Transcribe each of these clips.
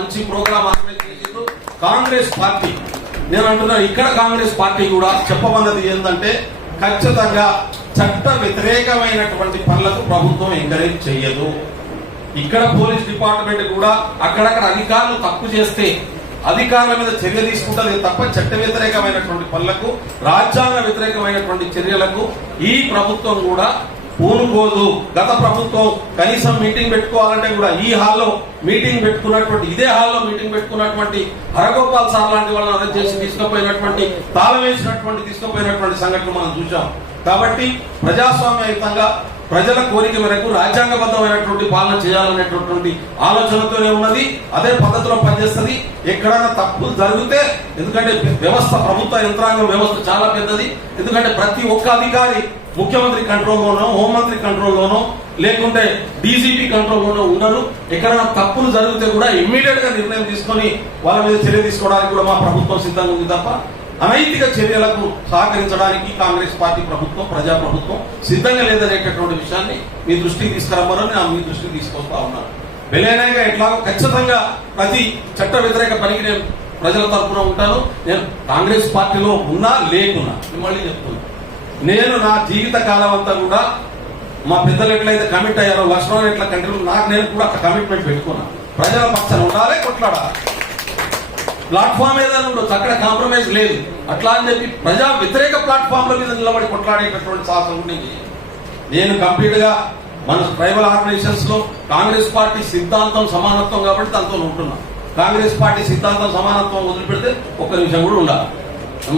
మంచి programme organise చేసిండ్రు Congress party. నేను అంటున్నా ఇక్కడ కాంగ్రెస్ పార్టీ కూడా చెప్పమన్నది ఏంటంటే ఖచ్చితంగా చట్ట వ్యతిరేకమైనటువంటి పనులకు ప్రభుత్వం ఎంకరేజ్ చేయదు. ఇక్కడ పోలీస్ డిపార్ట్మెంట్ కూడా అక్కడక్కడ అధికారులు తప్పు చేస్తే అధికారుల మీద చర్య తీసుకుంటుంది తప్ప చట్ట వ్యతిరేకమైనటువంటి పనులకు రాజ్యాంగ వ్యతిరేకమైనటువంటి చర్యలకు ఈ ప్రభుత్వం కూడా పూనుకోదు. గత ప్రభుత్వం కనీసం మీటింగ్ పెట్టుకోవాలంటే కూడా ఈ హాల్లో మీటింగ్ పెట్టుకున్నటువంటి ఇదే హాల్లో మీటింగ్ పెట్టుకున్నటువంటి హరగోపాల్ సార్ లాంటి వాళ్ళని అరెస్ట్ చేసి తీసుకుపోయినటువంటి తాళం వేసినటువంటి తీసుకుపోయినటువంటి సంఘటన మనం చూసాం. కాబట్టి ప్రజాస్వామ్యయుతంగా ప్రజల కోరిక మేరకు రాజ్యాంగబద్ధమైనటువంటి పాలన చేయాలనేటటువంటి ఆలోచనతోనే ఉన్నది. అదే పద్ధతిలో పనిచేస్తుంది. ఎక్కడైనా తప్పులు జరిగితే ఎందుకంటే వ్యవస్థ ప్రభుత్వ యంత్రాంగం వ్యవస్థ చాలా పెద్దది. ఎందుకంటే ప్రతి ఒక్క అధికారి ముఖ్యమంత్రి కంట్రోల్లోనో హోంమంత్రి కంట్రోల్లోనో లేకుంటే డీజీపీ కంట్రోల్లోనో ఉండరు. ఎక్కడైనా తప్పులు జరిగితే కూడా ఇమ్మీడియట్ గా నిర్ణయం తీసుకొని వాళ్ళ మీద చర్య తీసుకోవడానికి కూడా మా ప్రభుత్వం సిద్ధంగా ఉంది తప్ప అనైతిక చర్యలకు సహకరించడానికి కాంగ్రెస్ పార్టీ ప్రభుత్వం ప్రజాప్రభుత్వం సిద్ధంగా లేదనేటటువంటి విషయాన్ని మీ దృష్టికి తీసుకురమ్మని మీ దృష్టికి తీసుకొస్తా ఉన్నాను. వెలైనాగా ఎట్లాగో ఖచ్చితంగా ప్రతి చట్ట వ్యతిరేక పనికి నేను ప్రజల తరఫున ఉంటాను. నేను కాంగ్రెస్ పార్టీలో ఉన్నా లేకున్నా మళ్ళీ చెప్తున్నా, నేను నా జీవిత కాలం అంతా కూడా మా పెద్దలు ఎట్లయితే కమిట్ అయ్యారో లక్ష్మణ్ ఎట్లా కంటిన్యూ నాకు నేను కూడా కమిట్మెంట్ పెట్టుకున్నా. ప్రజల పక్షాన ఉండాలి, కొట్లాడాలి. ప్లాట్ఫామ్ ఏదైనా ఉండొచ్చు, అక్కడ కాంప్రమైజ్ లేదు. అట్లా అని చెప్పి ప్రజా వ్యతిరేక ప్లాట్ఫామ్ల మీద నిలబడి కొట్లాడేటటువంటి సాహసం ఉండేది. నేను కంప్లీట్ గా మన ట్రైబల్ ఆర్గనైజేషన్స్ లో కాంగ్రెస్ పార్టీ సిద్ధాంతం సమానత్వం కాబట్టి దాంతో ఉంటున్నా. కాంగ్రెస్ పార్టీ సిద్ధాంతం సమానత్వం వదిలిపెడితే ఒక్క నిమిషం కూడా ఉండాలి.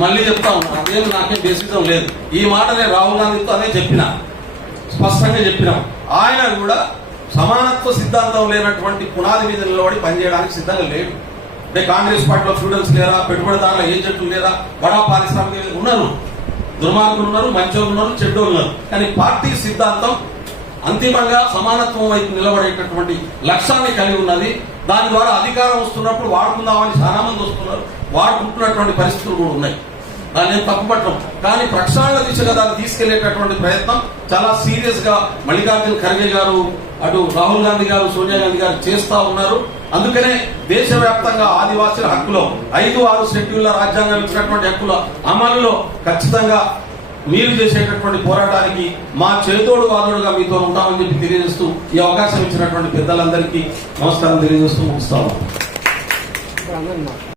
మళ్ళీ చెప్తా ఉన్నా, అదేం నాకేం బేసిజం లేదు. ఈ మాట నేను రాహుల్ గాంధీతో అదే చెప్పిన, స్పష్టంగా చెప్పినాం. ఆయన కూడా సమానత్వ సిద్ధాంతం లేనటువంటి పునాది మీద నిలబడి పనిచేయడానికి సిద్ధంగా లేడు. అంటే కాంగ్రెస్ పార్టీలో ఫ్యూడల్స్ లేరా, పెట్టుబడిదారుల ఏజెంట్లు లేరా, బడా పారిశ్రామిక ఉన్నారు, దుర్మార్గులు ఉన్నారు, మంచోళ్ళు ఉన్నారు, చెడ్డోళ్ళు ఉన్నారు. కానీ పార్టీ సిద్ధాంతం అంతిమంగా సమానత్వం వైపు నిలబడేటటువంటి లక్ష్యాన్ని కలిగి ఉన్నది. దాని ద్వారా అధికారం వస్తున్నప్పుడు వాడుకుందామని చాలా మంది వస్తున్నారు, వాడుకుంటున్నటువంటి పరిస్థితులు కూడా ఉన్నాయి. దాన్ని నేను తప్పుపట్టడం. కానీ ప్రక్షాళన దిశగా దాన్ని తీసుకెళ్లేటటువంటి ప్రయత్నం చాలా సీరియస్ గా మల్లికార్జున ఖర్గే గారు, అటు రాహుల్ గాంధీ గారు, సోనియా గాంధీ గారు చేస్తా ఉన్నారు. అందుకనే దేశవ్యాప్తంగా ఆదివాసీల హక్కులో 5-6 షెడ్యూళ్ల రాజ్యాంగం ఇచ్చినటువంటి హక్కుల అమలులో ఖచ్చితంగా మీరు చేసేటటువంటి పోరాటానికి మా చేతోడు వాదోడుగా మీతో ఉంటామని చెప్పి తెలియజేస్తూ ఈ అవకాశం ఇచ్చినటువంటి పెద్దలందరికీ నమస్కారం తెలియజేస్తూ ముగిస్తాము.